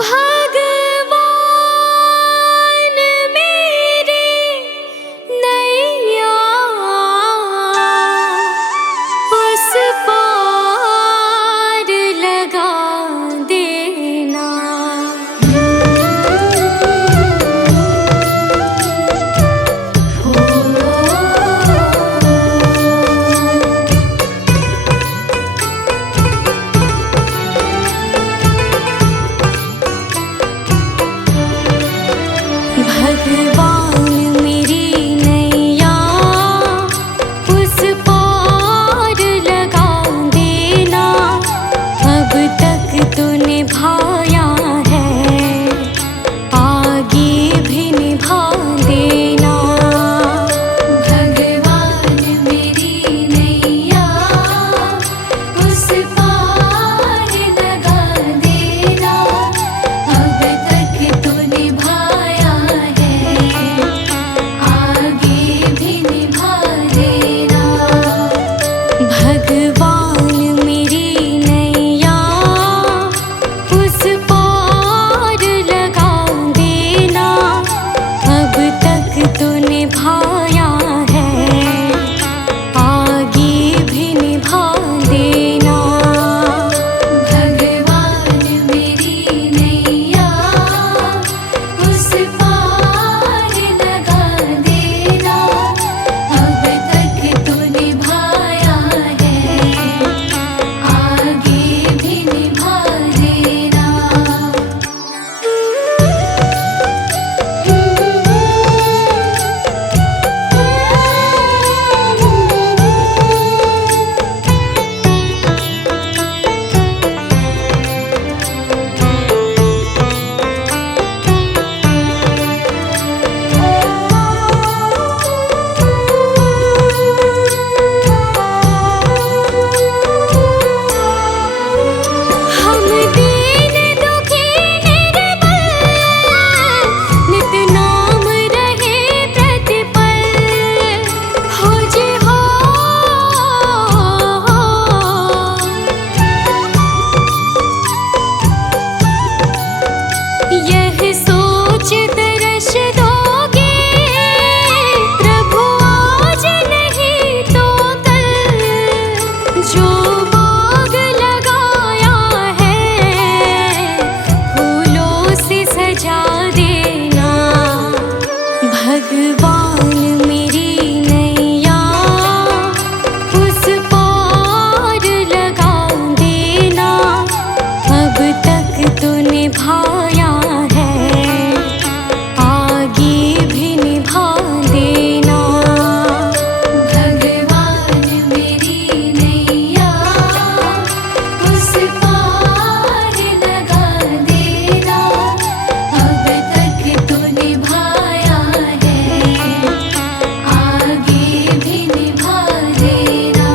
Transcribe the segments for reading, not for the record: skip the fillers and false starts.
भगवान मेरी नैया उस पार लगा देना। भगवान मेरी नैया उस पार लगा देना। अब तक तो निभाया है, आगे भी निभा देना। भगवान मेरी नैया उस पार लगा देना। अब तक तो निभाया है, आगे भी निभा देना। भगवान मेरी नैया उस पार लगा देना। अब तक तो निभाया है, आगे भी निभा देना। भगवान मेरी नैया उस पार लगा देना। अब तक तो निभाया है, आगे भी निभा देना। हम दीन दुखी निर्बल, नित नाम रहे प्रतिपल। हो जी हो, यह सोच तरस दोगे प्रभु आज नहीं तो कल। जो बाग लगाया है फूलों से सजा देना। भगवान मेरी नैया उस पार लगा देना। अब तक तो निभाया है, आगे भी निभा देना। भगवान मेरी नैया उस पार लगा देना। अब तक तो निभाया है, आगे भी निभा देना।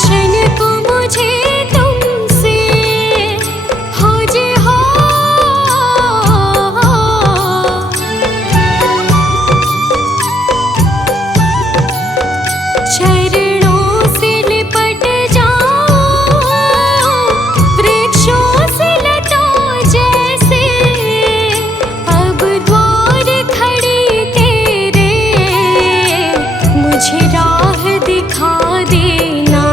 दर्शन को मुझे तुमसे हो जे हो। चरणों से लिपट जाऊं वृक्षों से लटों जैसे, अब द्वार खड़ी तेरे मुझे राह दिखा देना।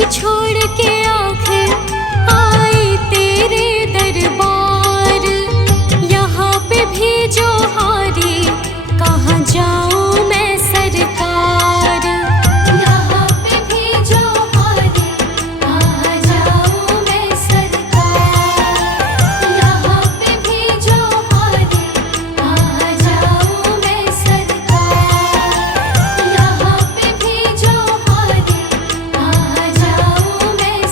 कुछ छोड़ के आखिर आई तेरे दरबार। यहाँ पे भी जो हारी, कहाँ जाऊँ मैं सरकार। यहाँ पे भी जो हारी, कहाँ जाऊँ मैं सरकार। यहाँ पे भी जो हारी, कहाँ जाऊँ मैं सरकार। यहाँ पे भी जो हारी, कहाँ जाऊँ मैं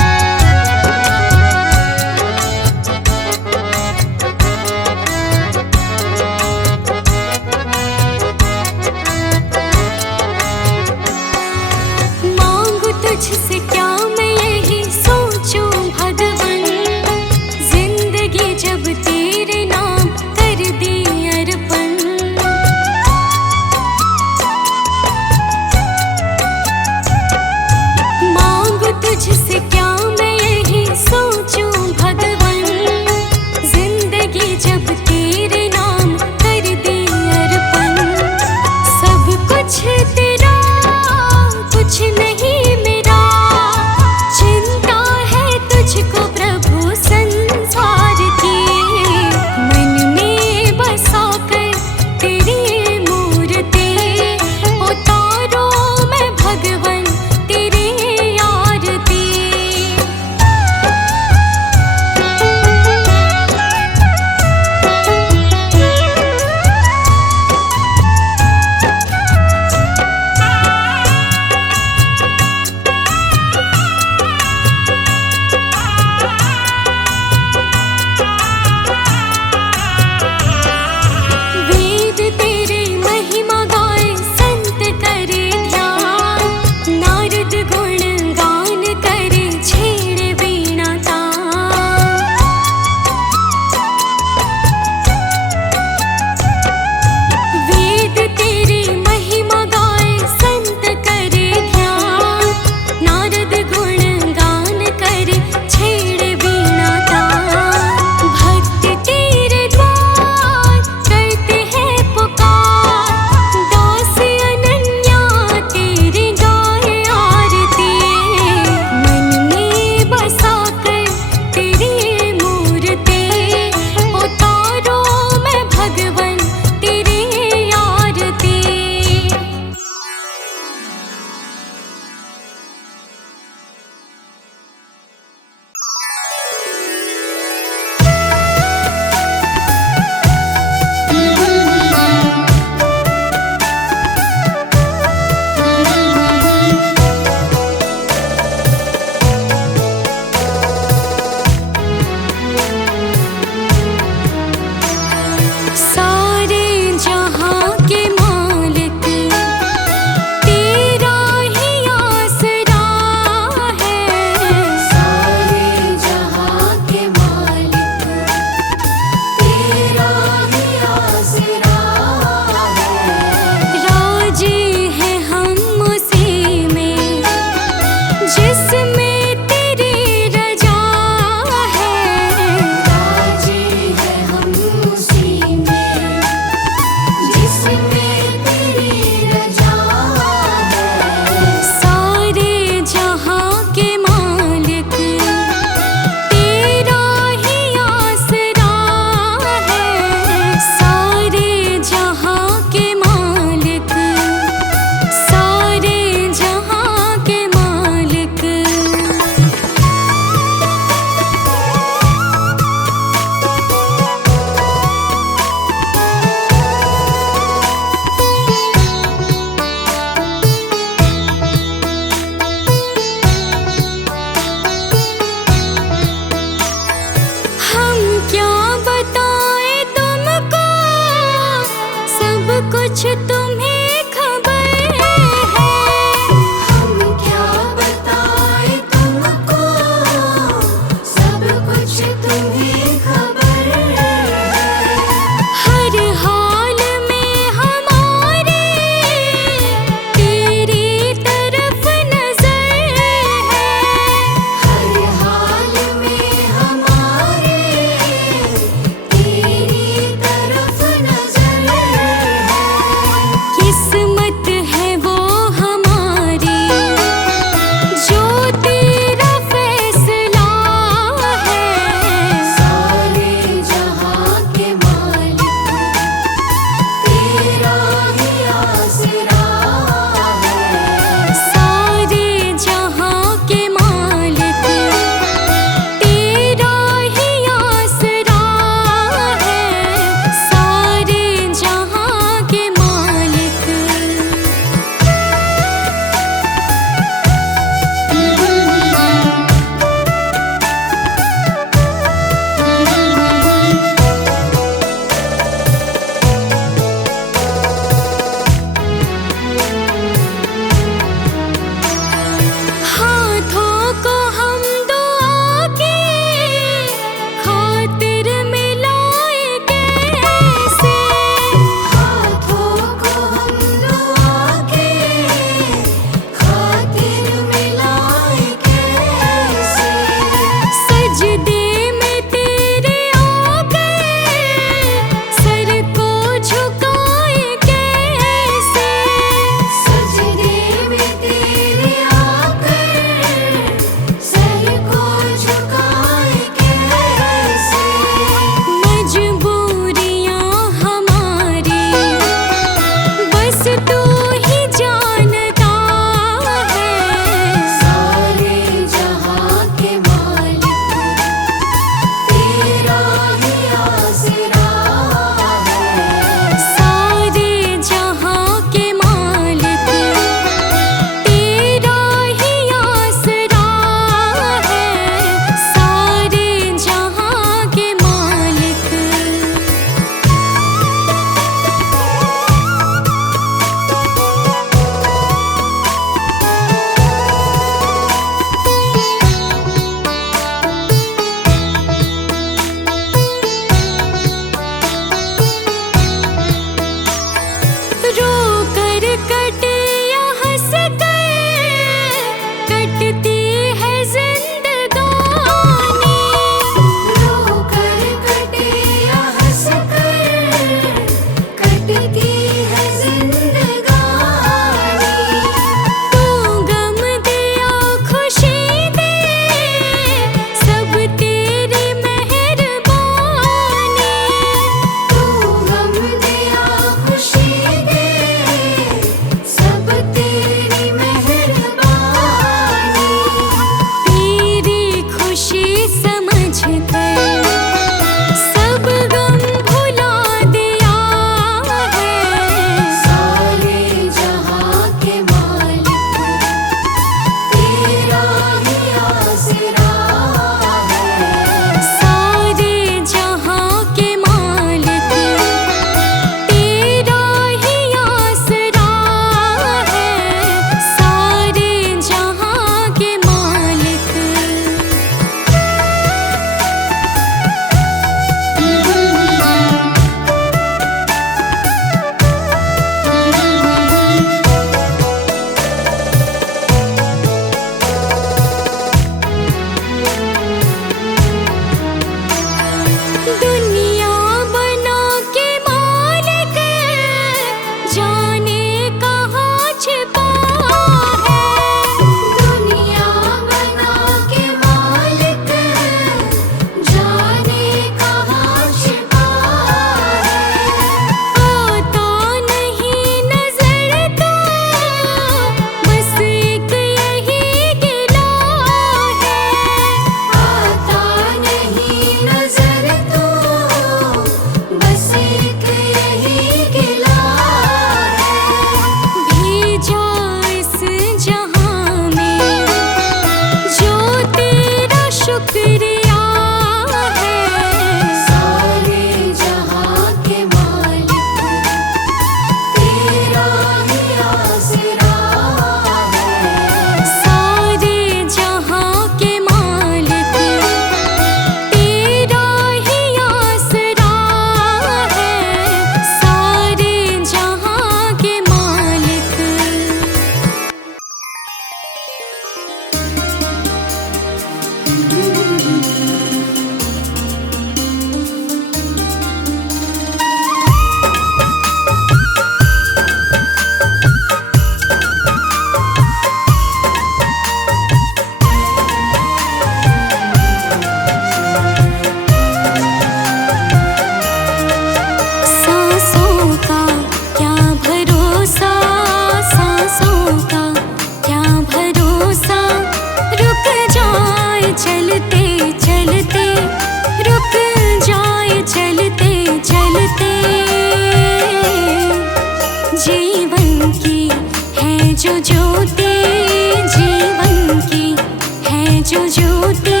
जो ज्योति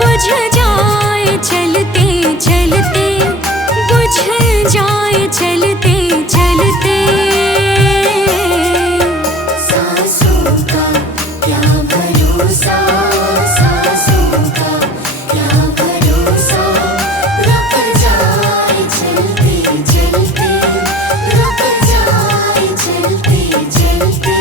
बुझ जाए चलते चलते, बुझ जाए चलते चलते। सांसों का क्या भरोसा, सांसों का क्या भरोसा, रुक जाए चलते चलते, रुक जाए चलते चलते।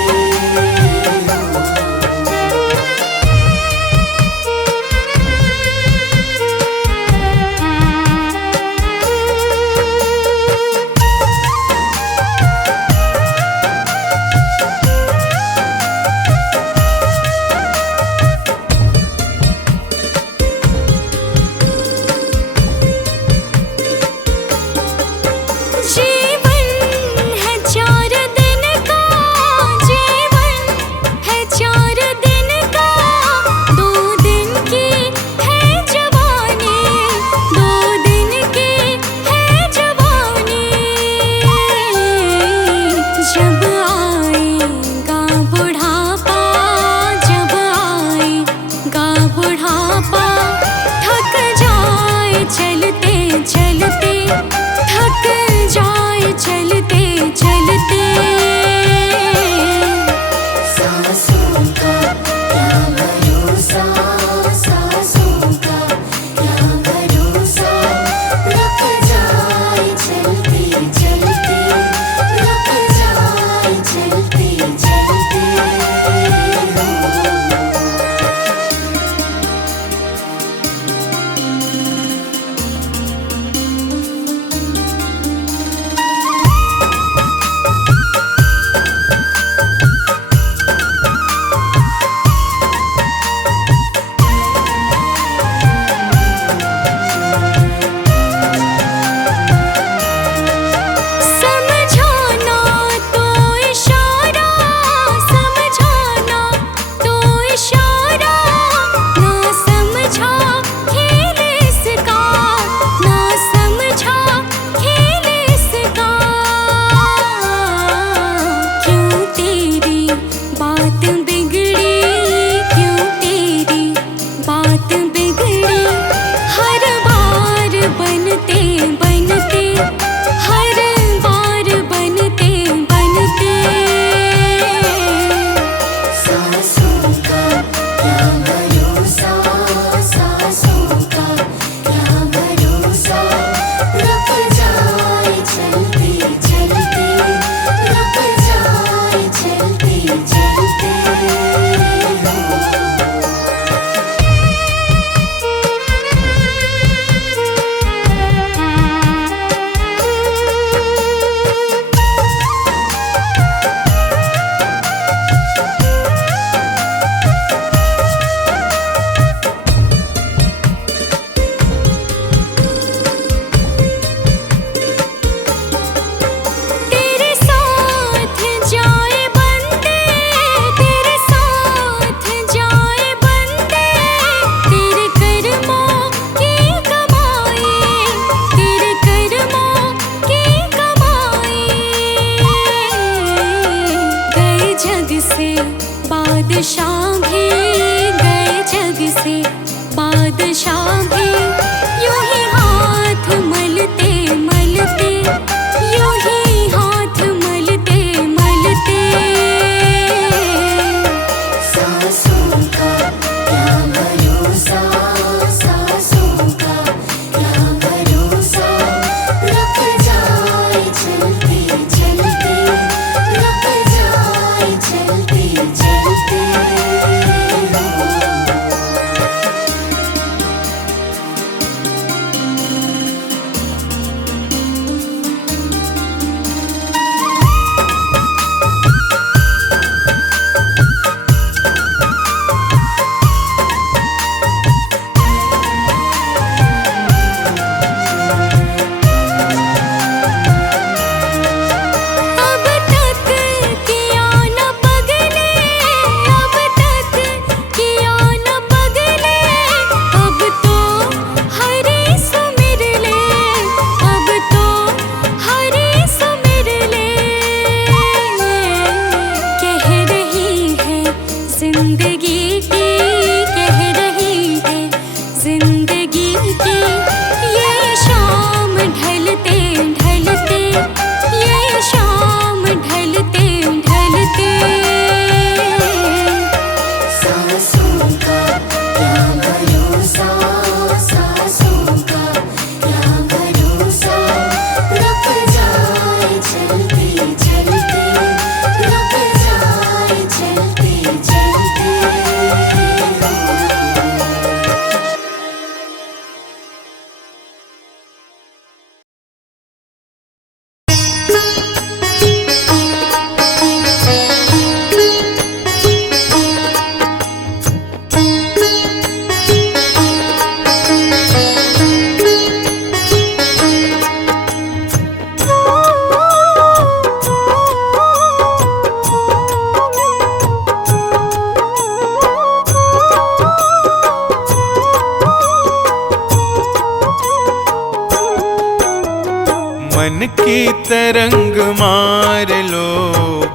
मन की तरंग मार लो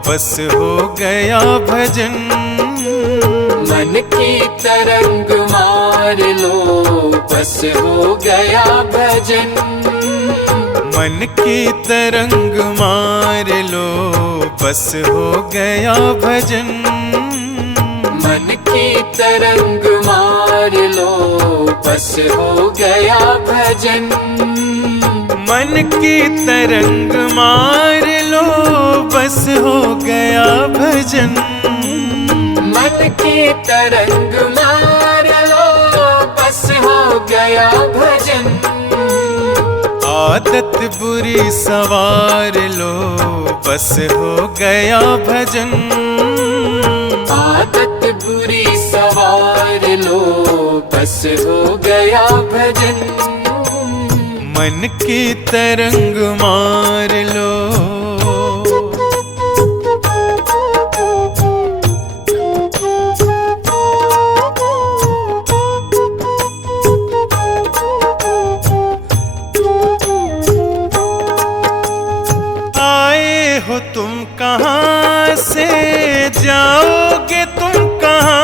बस हो गया भजन। मन की तरंग मार लो बस हो गया भजन। मन की तरंग मार लो बस हो गया भजन। मन की तरंग मार लो बस हो गया भजन। मन की तरंग मार लो बस हो गया भजन। मन की तरंग मार लो बस हो गया भजन। आदत बुरी सवार लो बस हो गया भजन। आदत बुरी सवार लो बस हो गया भजन। मन की तरंग मार लो। आए हो तुम कहाँ से, जाओगे तुम कहाँ।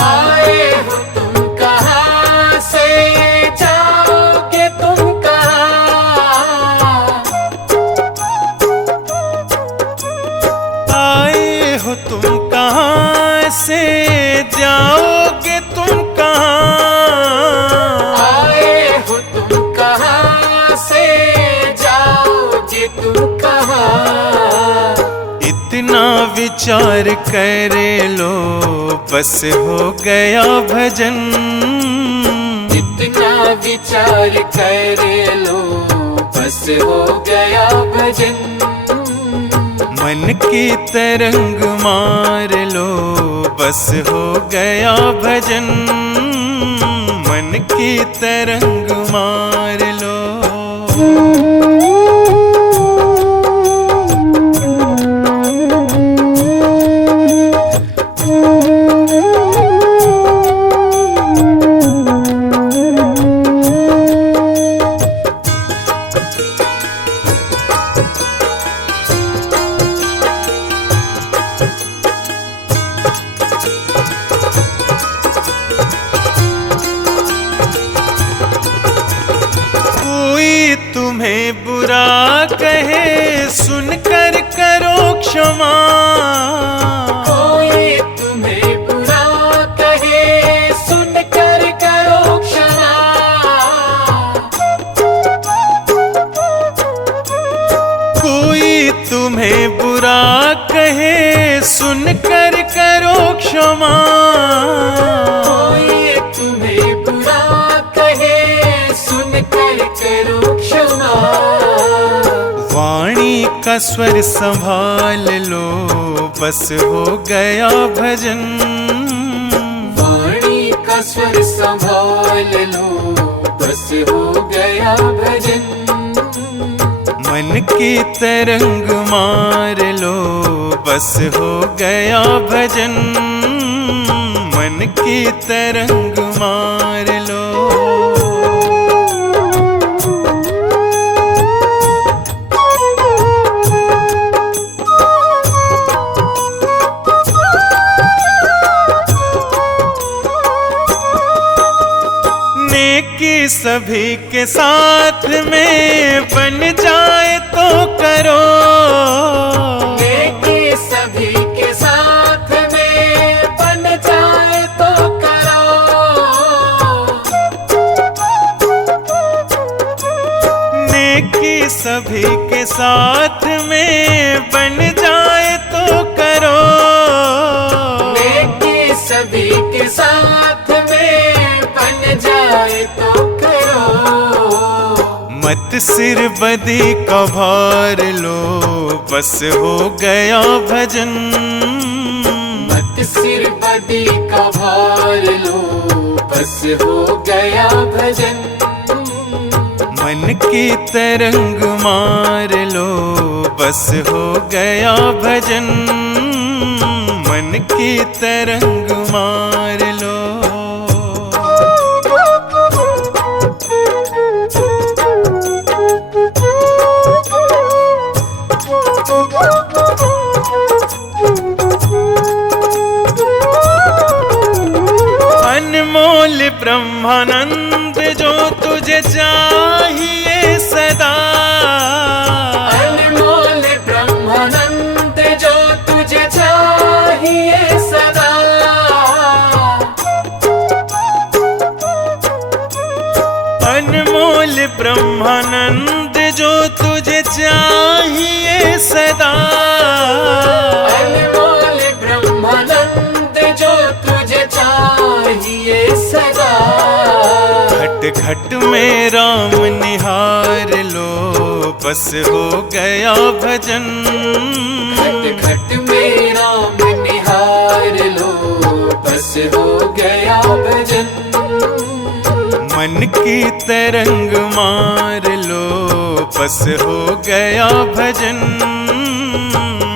आए हो तुम कहाँ से, जाओगे तुम कहाँ। आए हो तुम कहाँ से, जाओगे तुम कहाँ। आए हो तुम कहाँ से, जाओगे तुम कहाँ। इतना विचार करे लो बस हो गया भजन। इतना विचार करे लो बस हो गया भजन। मन की तरंग मार लो बस हो गया भजन। मन की तरंग मार लो। तुम्हें बुरा कहे सुनकर करो क्षमा। कोई तुम्हें बुरा कहे सुनकर करो क्षमा। कोई तुम्हें बुरा कहे सुनकर करो क्षमा। कोई तुम्हें बुरा कहे सुनकर करो क्षमा। वाणी का स्वर संभाल लो बस हो गया भजन। वाणी का स्वर संभाल लो बस हो गया भजन। मन की तरंग मार लो बस हो गया भजन। मन की तरंग मार लो। नेकी सभी के साथ में बन जाए तो करो। नेकी सभी के साथ में बन जाए तो करो। नेकी सभी के साथ में बन जाए तो करो। नेकी सभी के साथ में बन जाए तो करो। मत सिर बदी का भार लो बस हो गया भजन। मत सिर बदी का भार लो बस हो गया भजन। मन की तरंग मार लो बस हो गया भजन। मन की तरंग मार लो। ब्रह्मानंद जो तुझे चाहिए सदा। अनमोल ब्रह्मानंद जो तुझे चाहिए सदा। अनमोल ब्रह्मानंद जो तुझे चाहिए सदा। अनमोल ब्रह्मानंद जो तुझे चाहिए सदा। घट घट में राम निहार लो, बस हो गया भजन। घट घट में राम निहार लो, बस हो गया भजन। मन की तरंग मार लो, बस हो गया भजन।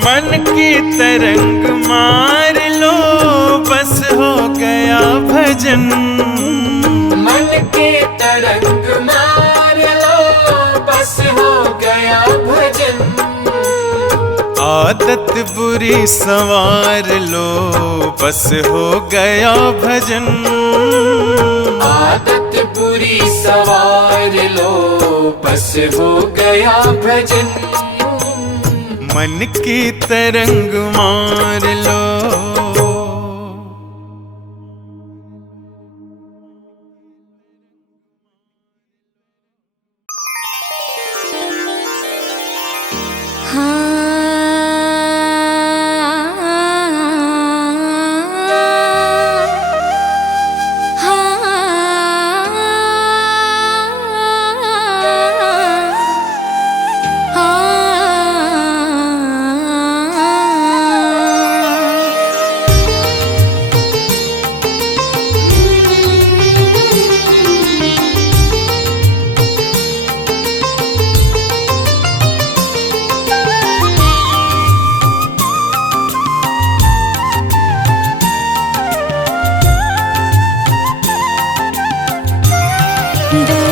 मन की तरंग मार लो, बस हो गया भजन। मन के तरंग मार लो, बस हो गया भजन। आदत बुरी संवार लो, बस हो गया भजन। आदत बुरी सवार लो, बस हो गया भजन। मन की तरंग मार लो। दो